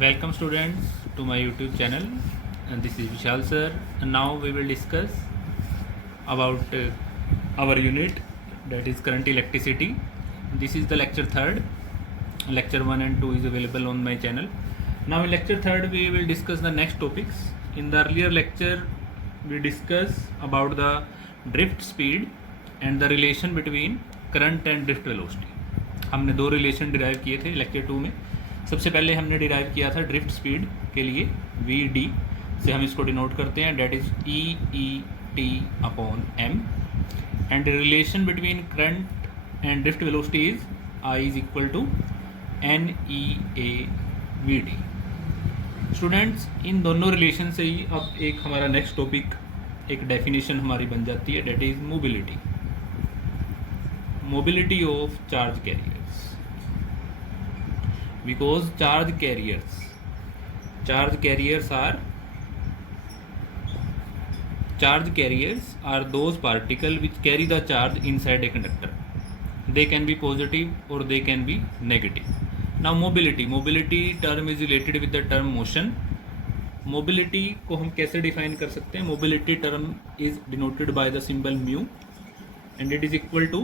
Welcome students to my YouTube channel, and this is Vishal sir, and now we will discuss about our unit, that is current electricity. This is the lecture 3rd. Lecture 1 and 2 is available on my channel. Now in lecture 3rd we will discuss the next topics. In the earlier lecture we discussed about the drift speed and the relation between current and drift velocity. हमने दो relation derive किए थे lecture 2 में. सबसे पहले हमने derive किया था ड्रिफ्ट स्पीड के लिए वी डी से हम इसको डिनोट करते हैं, that is E T upon M, and relation between current and drift velocity is I is equal to N E A V D. Students, इन दोनों रिलेशन से ही अब एक हमारा नेक्स्ट टॉपिक, एक डेफिनेशन हमारी बन जाती है, that is mobility. Mobility of charge carriers. Because charge carriers are those particles which carry the charge inside a conductor. They can be positive or they can be negative. Now mobility term is related with the term motion. Mobility को हम कैसे define कर सकते हैं? Mobility term is denoted by the symbol mu and it is equal to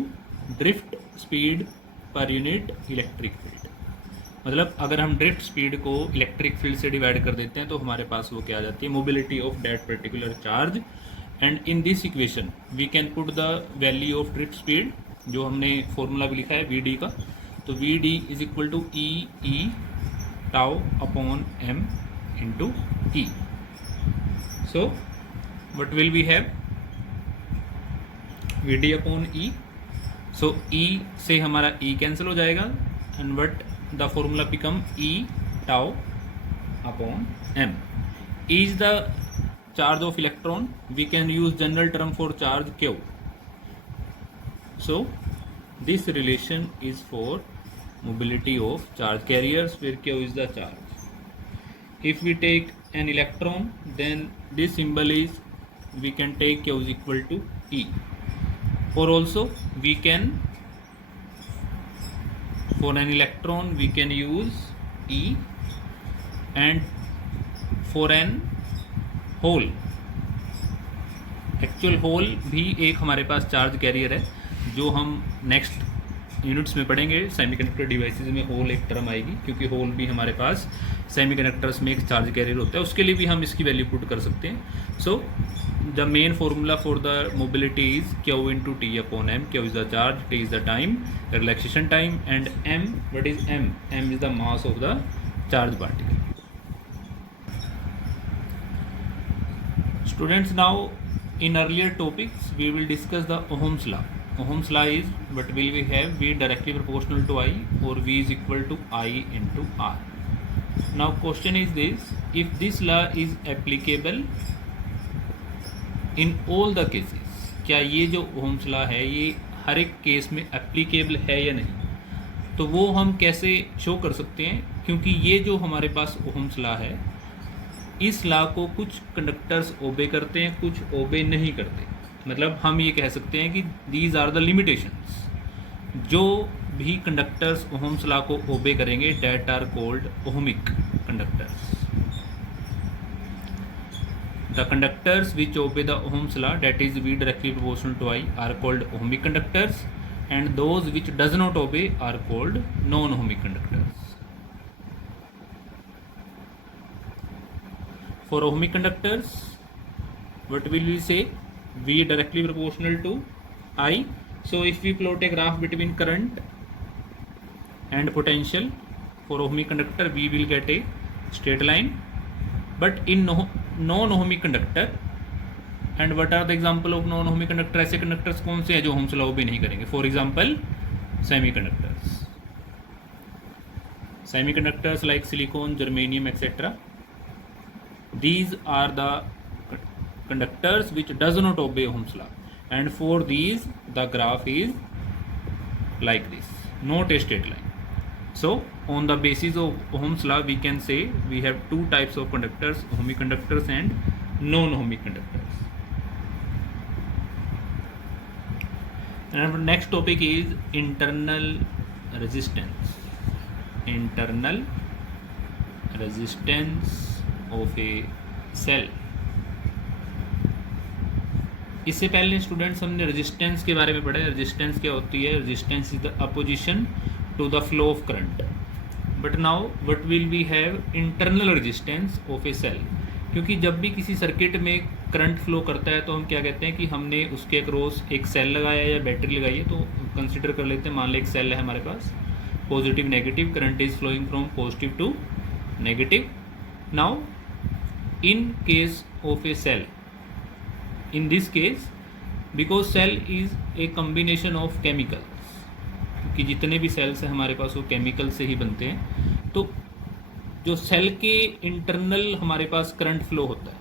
drift speed per unit electric field. मतलब अगर हम drift speed को इलेक्ट्रिक फील्ड से डिवाइड कर देते हैं तो हमारे पास वो क्या आ जाती है, mobility of that particular charge. And in this equation we can put the value of drift speed, जो हमने फॉर्मूला भी लिखा है वी डी का. तो V D is equal to E tau upon M into E. So what will we have V D upon E. So E से हमारा E cancel हो जाएगा and what the formula become E tau upon m. E is the charge of electron. We can use general term for charge Q. So this relation is for mobility of charge carriers where Q is the charge. If we take an electron, then this symbol is, we can take Q is equal to E. Or also we can, for an electron we can use E, and for an hole, actual hole भी एक हमारे पास charge carrier है, जो हम next units में पढ़ेंगे. Semiconductor devices में whole एक टर्म आएगी, क्योंकि होल भी हमारे पास सेमीकंडक्टर्स में एक चार्ज कैरियर होता है, उसके लिए भी हम इसकी वैल्यू पुट कर सकते हैं. सो the main formula for the mobility is Q into T upon M. Q is the charge, T is the time, the relaxation time, and M, what is M? M is the mass of the charge particle. Students, now in earlier topics we will discuss the Ohm's law. Ohm's law is, what will we have? V directly proportional to I, or V is equal to I into R. Now question is this: if this law is applicable in all the cases, क्या ये जो Ohm's law है ये हर एक case में applicable है या नहीं, तो वो हम कैसे शो कर सकते हैं? क्योंकि ये जो हमारे पास ओहम्स लॉ है, इस लॉ को कुछ कंडक्टर्स ओबे करते हैं, कुछ ओबे नहीं करते. मतलब हम ये कह सकते हैं कि दीज आर द लिमिटेशंस. जो भी कंडक्टर्स ओहम्स लॉ को ओबे करेंगे, that are called ohmic conductors. The conductors which obey the Ohm's law, that is V directly proportional to I, are called ohmic conductors, and those which does not obey are called non-ohmic conductors. For ohmic conductors, what will we say? V directly proportional to I. So if we plot a graph between current and potential for ohmic conductor, we will get a straight line. But in non-ohmic conductor, and what are the example of non-ohmic conductor? ऐसे conductors कौन से हैं जो Ohm's law भी नहीं करेंगे? For example semiconductors like silicon, germanium etcetera. These are the conductors which does not obey Ohm's law, and for these the graph is like this, not a straight line. So on the basis of Ohm's law we can say we have two types of conductors, ohmic conductors and non-ohmic conductors. And our next topic is internal resistance. Internal resistance of a cell। इससे पहले students हमने resistance के बारे में पढ़ा है। Resistance क्या होती है? Resistance is the opposition to the flow of current. But now what will we have? Internal resistance of a cell. क्योंकि जब भी किसी सर्किट में करंट फ्लो करता है तो हम क्या कहते हैं कि हमने उसके अक्रॉस एक सेल लगाया या बैटरी लगाई है। तो कंसिडर कर लेते हैं, मान लें एक सेल है हमारे पास, positive negative, current is flowing from positive to negative. Now in case of a cell, in this case because cell is a combination of chemicals, कि जितने भी सेल्स हैं हमारे पास वो केमिकल से ही बनते हैं। तो जो सेल के इंटरनल हमारे पास करंट फ्लो होता है,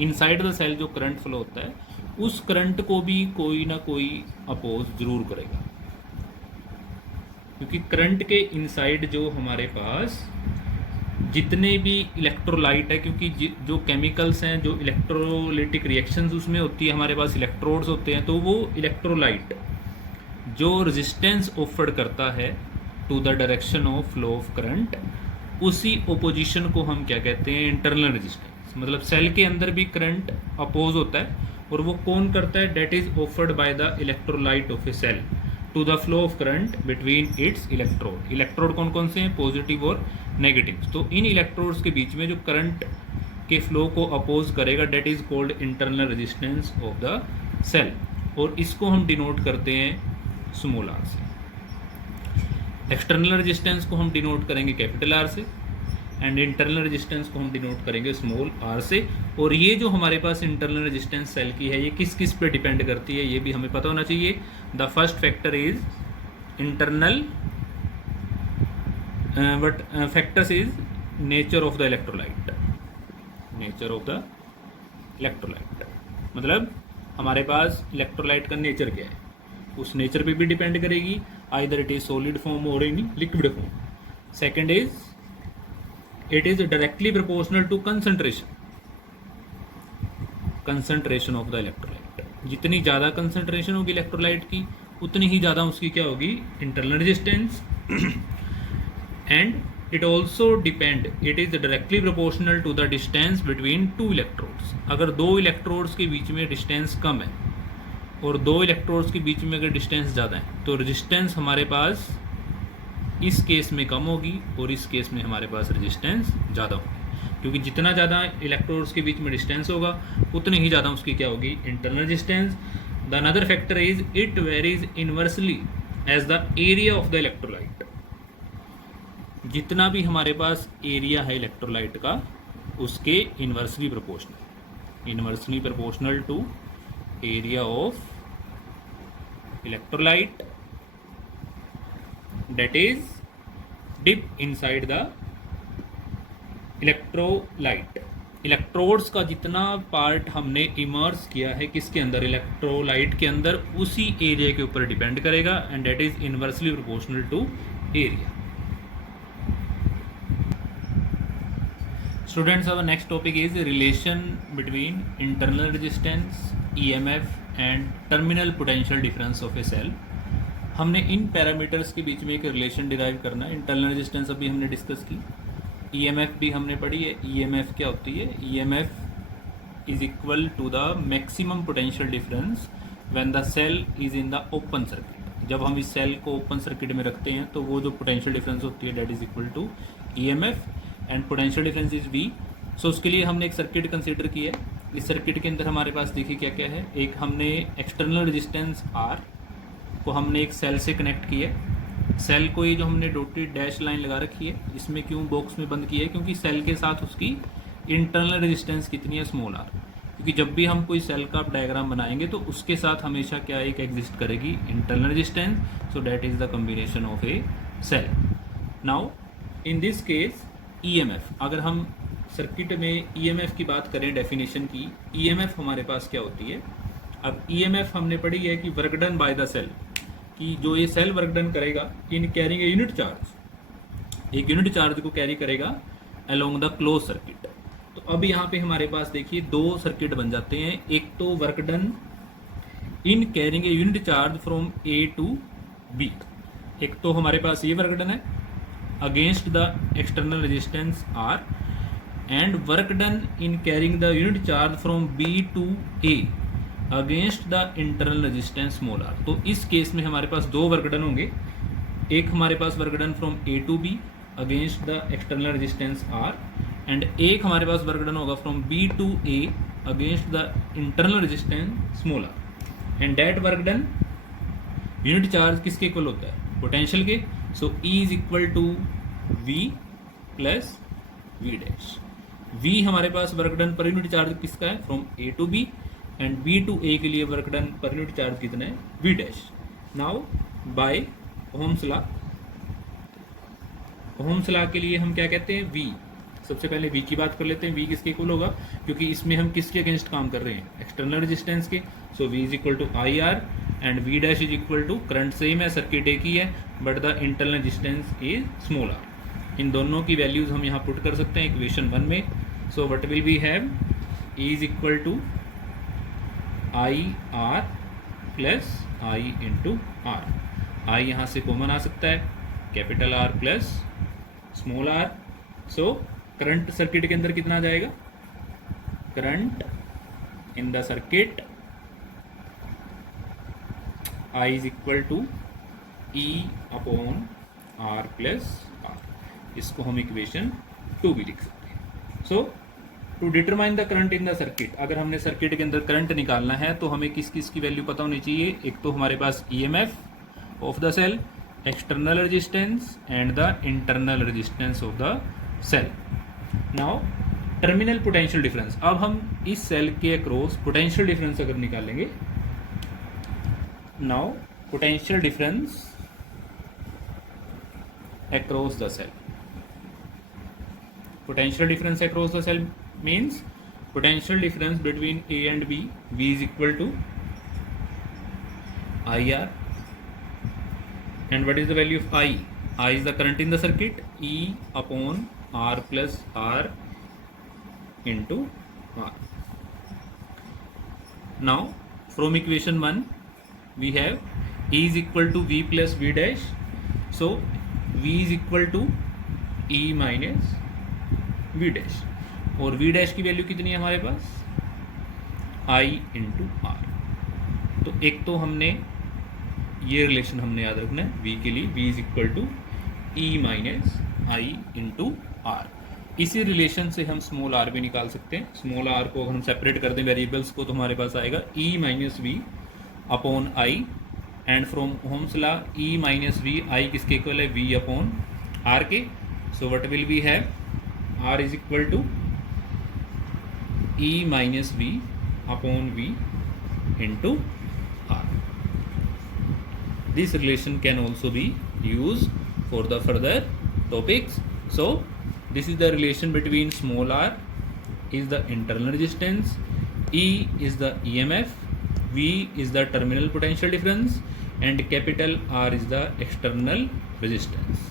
इनसाइड द सेल जो करंट फ्लो होता है, उस करंट को भी कोई ना कोई अपोज जरूर करेगा। क्योंकि करंट के इनसाइड जो हमारे पास जितने भी इलेक्ट्रोलाइट है, क्योंकि जो केमिकल्स हैं, जो इलेक्ट्रोलाइटिक रिएक्शंस उसमें होती है, हमारे पास इलेक्ट्रोड्स होते हैं, तो वो इलेक्ट्रोलाइट जो रेजिस्टेंस ऑफर करता है to the direction of flow of current, उसी ओपोजिशन को हम क्या कहते हैं? Internal resistance. मतलब सेल के अंदर भी करंट अपोज होता है, और वो कौन करता है? That is offered by the electrolyte of a cell to the flow of current between its electrode. Electrode कौन कौन से हैं? पॉजिटिव और नेगेटिव। तो इन इलेक्ट्रोड्स के बीच में जो करंट के फ्लो को अपोज करेगा, that is called internal resistance of the cell, और इसको हम डिनोट करते हैं स्मॉल आर से। एक्सटर्नल रेजिस्टेंस को हम डिनोट करेंगे कैपिटल आर से, एंड इंटरनल रेजिस्टेंस को हम डिनोट करेंगे स्मॉल आर से। और ये जो हमारे पास इंटरनल रेजिस्टेंस सेल की है, ये किस किस पे डिपेंड करती है, ये भी हमें पता होना चाहिए। The first factor is internal, but factors is nature of the electrolyte. Nature of the electrolyte मतलब हमारे पास इलेक्ट्रोलाइट का नेचर क्या है, उस नेचर पे भी डिपेंड करेगी, either it is solid form और in liquid form. Second is it is directly proportional to concentration of the electrolyte. जितनी ज़्यादा कंसंट्रेशन होगी इलेक्ट्रोलाइट की, उतनी ही ज़्यादा उसकी क्या होगी? Internal resistance. And it also depend, it is directly proportional to the distance between two electrodes. अगर दो इलेक्ट्रोड्स के बीच में डिस्टेंस कम है और दो इलेक्ट्रोड्स के बीच में अगर डिस्टेंस ज़्यादा है, तो रेजिस्टेंस हमारे पास इस केस में कम होगी और इस केस में हमारे पास रेजिस्टेंस ज़्यादा होगी। क्योंकि जितना ज़्यादा इलेक्ट्रोड्स के बीच में डिस्टेंस होगा, उतनी ही ज़्यादा उसकी क्या होगी? Internal resistance. The another factor is it varies inversely as the area of the electrolyte. जितना भी हमारे पास एरिया है इलेक्ट्रोलाइट का, उसके inversely proportional to area of electrolyte, that is dip inside the electrolyte। Electrodes का जितना पार्ट हमने इमर्स किया है किसके अंदर? इलेक्ट्रोलाइट के अंदर, उसी एरिया के ऊपर डिपेंड करेगा, and that is inversely proportional to area. Students, our next topic is relation between internal resistance, EMF and terminal potential difference of a cell। हमने इन पैरामीटर्स के बीच में एक रिलेशन डिराइव करना है। इंटरनल रेजिस्टेंस अभी हमने डिस्कस की, ईएमएफ भी हमने पढ़ी है। ईएमएफ क्या होती है? EMF is equal to the maximum potential difference when the cell is in the open circuit. जब हम इस सेल को ओपन सर्किट में रखते हैं तो वो जो पोटेंशियल डिफरेंस होती है, that is equal to EMF, and potential difference is V. So उसके लिए हमने एक सर्किट कंसीडर किया है। इस सर्किट के अंदर हमारे पास देखिए क्या क्या है। एक हमने एक्सटर्नल रेजिस्टेंस आर को हमने एक सेल से कनेक्ट किया। सेल को ये जो हमने डॉटेड डैश लाइन लगा रखी है, इसमें क्यों बॉक्स में बंद किया है? क्योंकि सेल के साथ उसकी इंटरनल रेजिस्टेंस कितनी है? Small R. क्योंकि जब भी हम कोई सेल का डायग्राम बनाएंगे तो उसके साथ हमेशा क्या एक एग्जिस्ट करेगी? Internal resistance. So that is the combination of a cell. Now in this case EMF, अगर हम सर्किट में ईएमएफ की बात करें, डेफिनेशन की, ईएमएफ हमारे पास क्या होती है? अब ईएमएफ हमने पढ़ी है कि work done by the cell, कि जो ये सेल वर्क डन करेगा in carrying a unit charge, एक यूनिट चार्ज को कैरी करेगा अलोंग द क्लोज सर्किट। तो अब यहाँ पे हमारे पास देखिए दो सर्किट बन जाते हैं। एक तो work done in carrying a unit charge from A to B, एक तो हमारे पास ये वर्क डन है, against the external resistance R and work done in carrying the unit charge from B to A against the internal resistance small r। तो इस case में हमारे पास दो वर्क डन होंगे, एक हमारे पास work done from A to B against the external resistance R and एक हमारे पास वर्क डन होगा from B to A against the internal resistance small r and that work done unit charge किसके equal होता है, potential के। So E is equal to V plus V dash. V हमारे पास वर्क डन पर unit charge किसका है, from A to B and B to A के लिए वर्क डन पर यूनिट चार्ज कितना है, V dash. Now by Ohm's law, Ohm's law के लिए हम क्या कहते हैं, V। सबसे पहले V की बात कर लेते हैं। V किसके इक्वल होगा, क्योंकि इसमें हम किसके अगेंस्ट काम कर रहे हैं, एक्सटर्नल रेजिस्टेंस के। So V is equal to I R and V dash is equal to, current same है, सर्किट एक ही है, but the internal resistance is small r। इन दोनों की वैल्यूज हम यहाँ पुट कर सकते हैं इक्वेशन 1 में। So what will we have, E is equal to I R plus I into R. I यहाँ से कॉमन आ सकता है, capital R plus small r। So current circuit के अंदर कितना आ जाएगा, current in the circuit I is equal to E upon R plus R। इसको हम इक्वेशन 2 भी लिख सकते हैं। So to determine the current in the circuit, अगर हमने सर्किट के अंदर करंट निकालना है तो हमें किस किस की वैल्यू पता होनी चाहिए। एक तो हमारे पास EMF of the cell, external resistance and the internal resistance of the cell. Now terminal potential difference, अब हम इस सेल के अक्रॉस पोटेंशियल डिफरेंस अगर निकालेंगे। Now potential difference across the cell, potential difference across the cell means potential difference between A and B, V is equal to IR, and what is the value of I? I is the current in the circuit, E upon R plus R into R. Now from equation 1 we have E is equal to V plus V dash, so V is equal to E minus V dash, और V dash की value कितनी है हमारे पास, I into R। तो एक तो हमने ये रिलेशन हमने याद रखना है V के लिए, V is equal to E minus I into R। इसी रिलेशन से हम स्मॉल r भी निकाल सकते हैं। स्मॉल r को अगर हम सेपरेट कर दें वेरिएबल्स को तो हमारे पास आएगा E minus V upon I, and from Ohm's law E minus V, I किसके इक्वल है, V अपॉन R के। So what will we have, R is equal to E minus V upon V into R। This relation can also be use for the further topics. So this is the relation between small r is the internal resistance, E is the EMF, V is the terminal potential difference, and capital R is the external resistance।